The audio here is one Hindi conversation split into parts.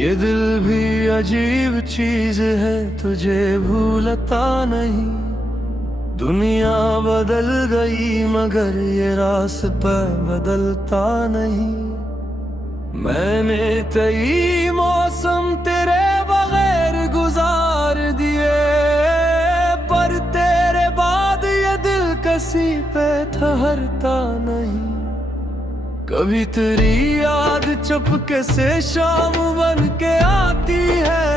ये दिल भी अजीब चीज है, तुझे भूलता नहीं। दुनिया बदल गई मगर ये रास्ता बदलता नहीं। मैंने कई मौसम तेरे बगैर गुजार दिए, पर तेरे बाद ये दिल किसी पे ठहरता नहीं। कभी तेरी याद चुपके से शाम बन के आती है,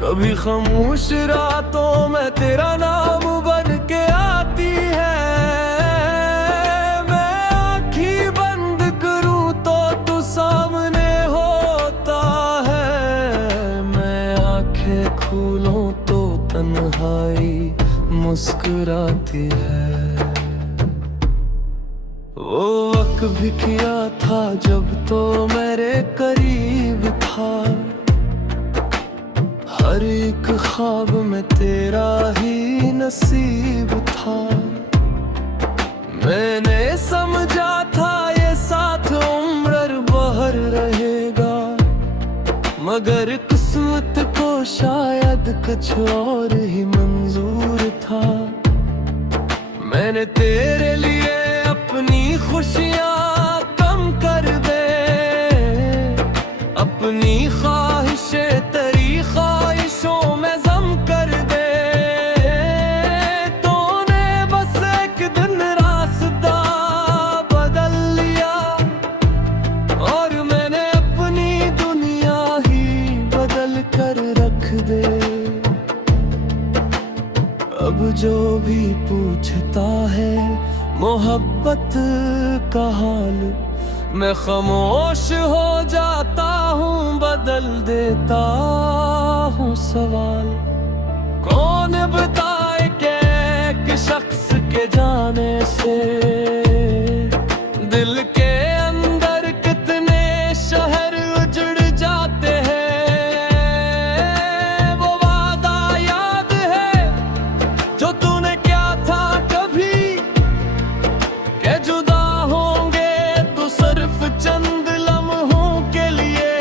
कभी खामोश रातों में तेरा नाम बन के आती है। मैं आँखें बंद करूं तो तू सामने होता है, मैं आँखें खोलूं तो तन्हाई मुस्कुराती है। वो वक्त भी किया था जब तो मेरे करीब था, हर एक ख्वाब में तेरा ही नसीब था। मैंने समझा था ये साथ उम्र बहर रहेगा, मगर किस्मत को शायद कुछ और ही मंजूर था। मैंने तेरे लिए अपनी खुशियाँ कम कर दे, अपनी ख्वाहिशें तेरी ख्वाहिशों में जम कर दे। तूने बस एक दिन रास्ता बदल लिया, और मैंने अपनी दुनिया ही बदल कर रख दे। अब जो भी पूछता है मोहब्बत का हाल, मैं खामोश हो जाता हूँ, बदल देता हूँ सवाल। कौन बताए कि एक शख्स के जाने से दिल के अंदर कितने शहर उजड़ जाते हैं। वो वादा याद है जो तूने क्या था कभी, के जुदा होंगे तो सिर्फ चंद लम्हों के लिए।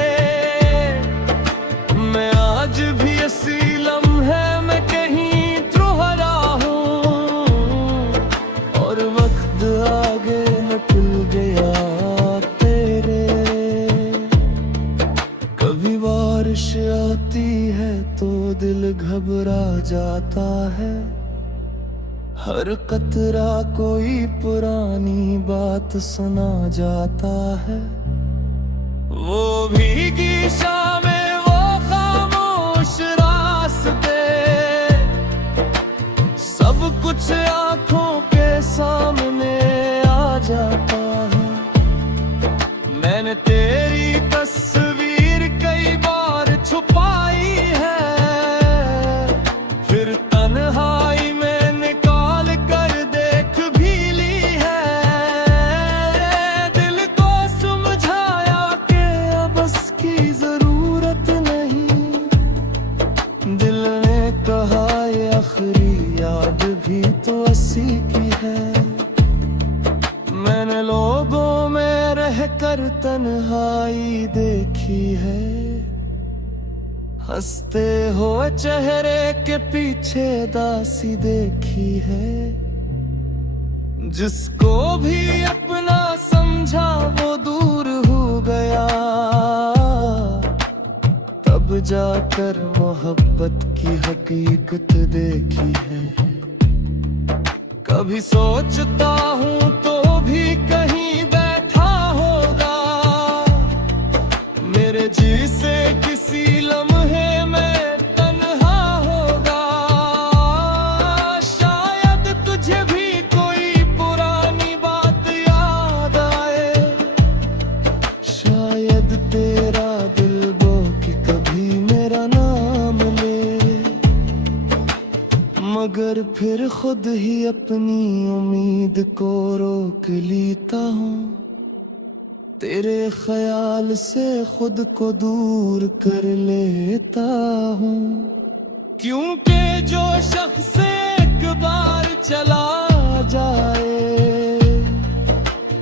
मैं आज भी इसी लम्हे में कहीं त्रुहरा हूँ, और वक्त आगे निकल गया तेरे। कभी बारिश आती है तो दिल घबरा जाता है, हर कतरा कोई पुरानी बात सुना जाता है। वो भीगी शामें, वो खामोश रास्ते, सब कुछ आंखों के सामने आ जाता है। मैंने तेरी तस्वीर कई बार छुपाई है, फिर तन्हाई में याद भी तो अस्सी की है। मैंने लोगों में रहकर तन्हाई देखी है, हंसते हुए चेहरे के पीछे दासी देखी है। जिसको भी अपना समझा वो दूर हो गया, तब जाकर मोहब्बत की हकीकत देखी है। कभी सोचता हूँ तो भी कहीं बैठा होगा, मेरे जी से किसी लम्हे में तन्हा होगा। शायद तुझे भी कोई पुरानी बात याद आए, शायद तेरा दिल मगर फिर खुद ही अपनी उम्मीद को रोक लेता हूँ। तेरे ख्याल से खुद को दूर कर लेता हूँ, क्योंकि जो शख्स एक बार चला जाए,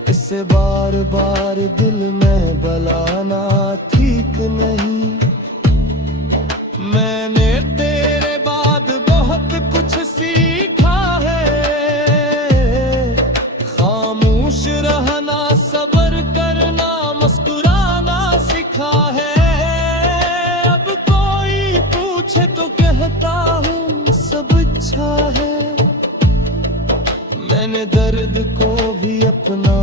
इसे बार बार दिल में बलाना ठीक नहीं। मैंने तेरे बाद बहुत कुछ सीखा है, खामोश रहना, सब्र करना, मुस्कुराना सिखा है। अब कोई पूछे तो कहता हूँ सब अच्छा है। मैंने दर्द को भी अपना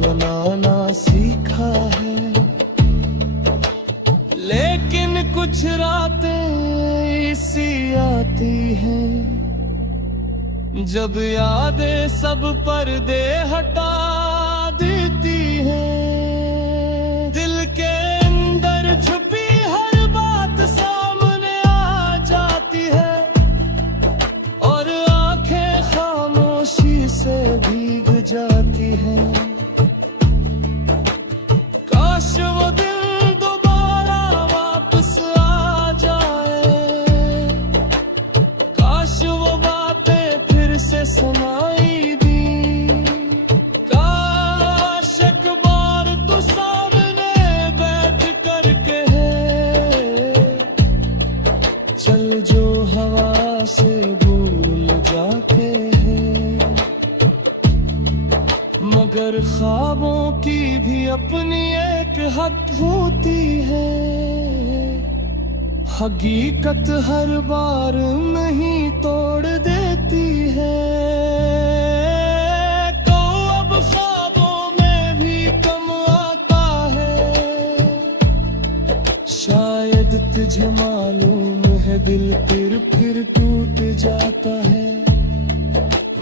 बनाना सीखा है। लेकिन कुछ रातें ऐसी आती हैं जब यादें सब पर्दे हटा देती हैं। दिल के अंदर छुपी हर बात सामने आ जाती है, और आंखें खामोशी से भीग जाती हैं। काश वो दिल दोबारा वापस आ जाए, काश वो बातें फिर से सुनाई दी। काश एक बार तू सामने बैठ कर कहे, चल जो हवा से भूल जाते हैं। मगर ख्वाबों की भी अपनी एक हद होती है, हकीकत हर बार नहीं तोड़ देती है। तो अब ख्वाबों में भी कम आता है, शायद तुझे मालूम है दिल फिर टूट जाता है।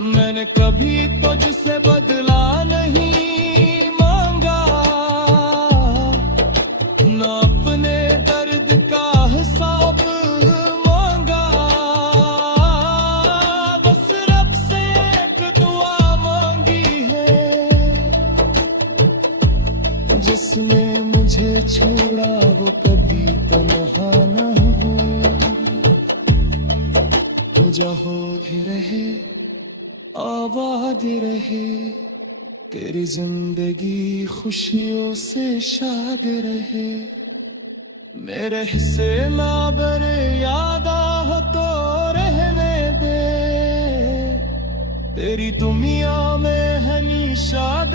मैंने कभी तुझसे बदला नहीं मांगा, न अपने दर्द का हिसाब मांगा। बस रब से एक दुआ मांगी है, जिसने मुझे छोड़ा वो कभी तन्हा न हो। तुझा होती रहे, आबाद रहे, तेरी जिंदगी खुशियों से शाद रहे। मेरे हिस्से ना बरे याद हो तो रहने दे, तेरी दुनिया में है निशाद।